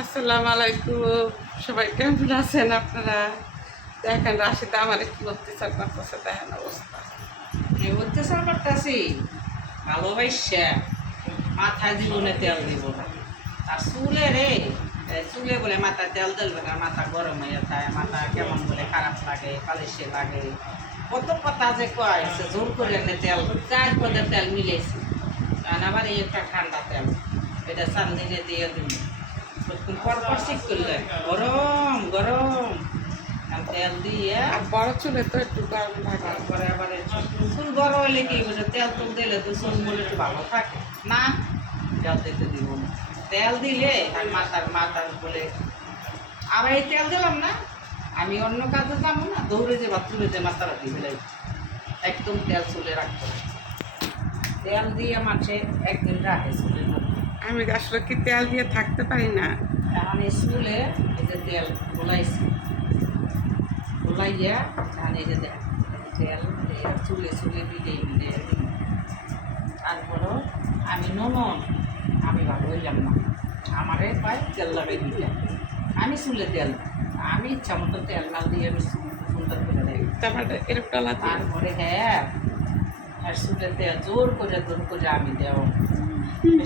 আসসালামু আলাইকুম। সবাই কেমন আছেন আপনারা? দেখেন রাশিদা আমার কি অত্যাচার করতেছে, দেখেন অবস্থা। এই অত্যাচার করতেছি ভালোবাসা মাথায় জীবনে তেল দিব না আর চুলে রে চুলে বলে মাথায় তেল দিলবে না, মাথা গরম হয়ে যায়, মাথা কেমন বলে খারাপ লাগে, পালিশে লাগে, কত কথা যে কয় সে জোর করে এনে তেল 4 পদের তেল মিলেছি। কারণ আবার এই একটা ঠান্ডা তেল, এটা চান্দিনে দিয়ে দিব পরপর ঠিক করলে গরম গরম তেল দিয়ে আর বড় চুলে তো একটু গরম লাগে। তারপরে আবার চুল বড় হলে কি বলে তেল তুল দিলে তো চুল বলে একটু ভালো থাকে না, তেল দিতে দিব না। তেল দিলে আর মাথার বলে আবার এই তেল দিলাম না, আমি অন্য কাজে যাবো না, দৌড়ে যে বাথরুমে যে মাথাটা দিয়ে দিলাই একদম তেল চুলে রাখতে হবে। তেল দিয়ে মাছে একদিন রাখে চুলের মধ্যে। আমি আসলে কি তেল দিয়ে থাকতে পারি না। এখন এই চুলে এই যে তেল গোলাইছি, গোলাইয়া এখন এই যে তেল চুলে চুলে মিলিয়ে তারপরও আমি ননন আমি ভালো হইলাম না, আমারে পায় তেল লাগাই দিতে, আমি চুলে তেল আমি ইচ্ছা মতো তেল না দিয়ে আমি সুন্দর করে দেয়। তারপরে এরকম টালা দিয়ে তারপরে হ্যাঁ আর চুলে তেল জোর করে আমি দেওয়া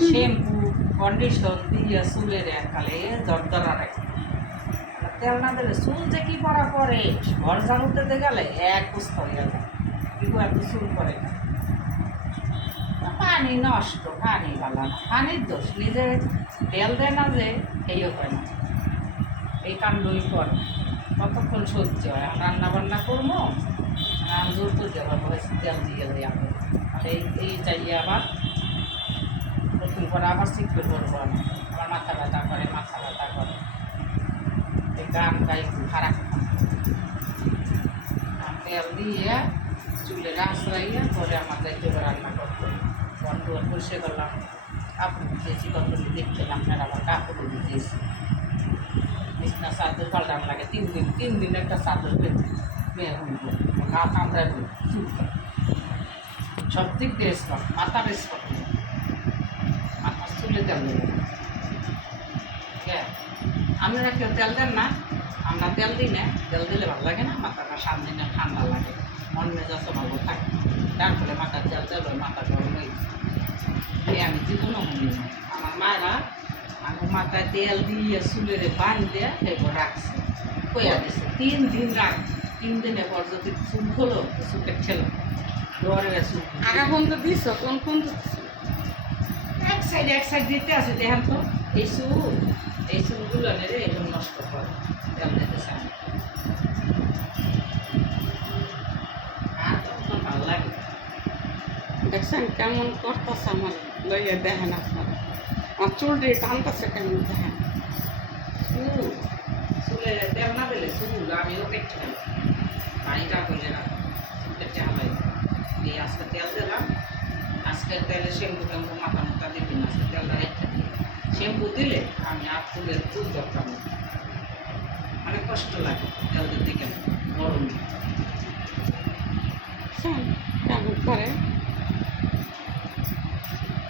শ্যাম্পু কন্ডিশন দিয়ে চুলের এককালে দরদরা রাখি। তেল না দিলে চুল যে কি করা পরে ঘর ঝাড়ু দিতে গেলে এক বুঝতে হয়ে যায়, কিন্তু এত চুল করে না। পানি নষ্ট, পানি ভালো না, পানির দোষ নিজে তেল দেয় না যে এইও হয় না, এই কাণ্ডই করে কতক্ষণ সহ্য হয়। রান্না বান্না করবো আমি জোর করতে পারবো তেল দিয়ে দেয় আমি, এই চাইয়ে আবার নতুন করে আবার শিখতে করবো আমি, আমার মাথা ব্যথা করে এই গান গাই একটু খারাপ তেল দিয়ে চুলে আশ্রাইয়া পরে আমার দায়িত্ব রান্না করতো, বন্ধ পরিষ্কার করলাম, কাপড় দিয়েছি, কত দেখতেন আপনার আবার কাপড় দিয়েছি, বিছনা চাদর পাল্টানো লাগে 3 দিন একটা চাদর মেয়ে হইব গা কামড়ায় চুলটা সব দিক দিয়ে স্পট, মাথা স্পট, মাথার চুলে তেল দেবে। আপনারা কেউ তেল দেন না, আমরা তেল দিই না, তেল দিলে ভালো লাগে না, মাথাটা সামনে না ঠান্ডা লাগে, মন মেজাজ ভালো থাকে, তারপরে মাথার তেল দেবে মাথা গরম হয়ে যায়। আমি জীবনও মনে না, আমার মায়েরা আমার মাথায় তেল দিয়ে চুলের বান দিয়ে এরপর রাখছে, কইয়া দিছে 3 দিন রাখ, 3 দিনের পর যদি চুল খোলো চুলকে ঠেলো ডরে চুল আগা বন্ধ দিছ, কোন কোন এক সাইড দিতে আছে, দেখেন তো এই চুলগুলো নেড়ে এগুলো নষ্ট করে তেল দিতে চায় আর তখন ভালো লাগে। দেখছেন কেমন করতেছে আমার লইয়া, দেখেন আপনারা আমার চুল দিয়ে টানতেছে কেমন, দেখেন চুলে তেল না দিলে চুল আমিও পেটে গেল পানিটা বলে না পেটে হালাই এই আজকে তেল দিলাম, আজকে তেলে শ্যাম্পু ট্যাম্পু মাথা দিবি না, আজকে তেলটা রেখে দিই, শ্যাম্পু দিলে আমি আর চুলের চুল দরকার নেই, অনেক কষ্ট লাগে তেল দিতে গেলে গরমে। কেমন করে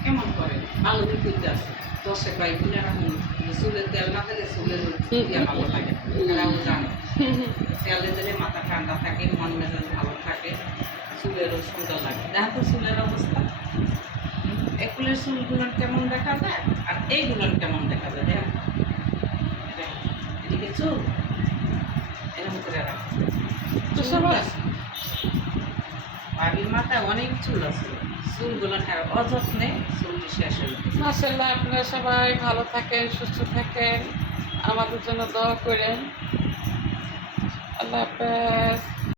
কেমন করে ভালো দিতে আছে 10 বাই গুণে রাখুন, চুলের তেল না দিলে চুলের ভালো লাগে, এরাও জানে তেল দিলে মাথা ঠান্ডা থাকে, মন মেজাজ ভালো থাকে, চুলেরও সুন্দর লাগে। দেখো তো চুলের অবস্থা, একুলের চুলগুলো কেমন দেখা যায় আর এইগুলো কেমন দেখা যায়, দেখেন এদিকে চুল এরকম করে রাখে তো সবাই বাড়ির মাথায় অনেক চুল আছে, চুলগুলো আর অযত্নে চুলটি শেষ হয়ে যায়। মাশাআল্লাহ, আপনারা সবাই ভালো থাকেন, সুস্থ থাকেন, আমাদের জন্য দোয়া করেন। আল্লাহ হাফেজ।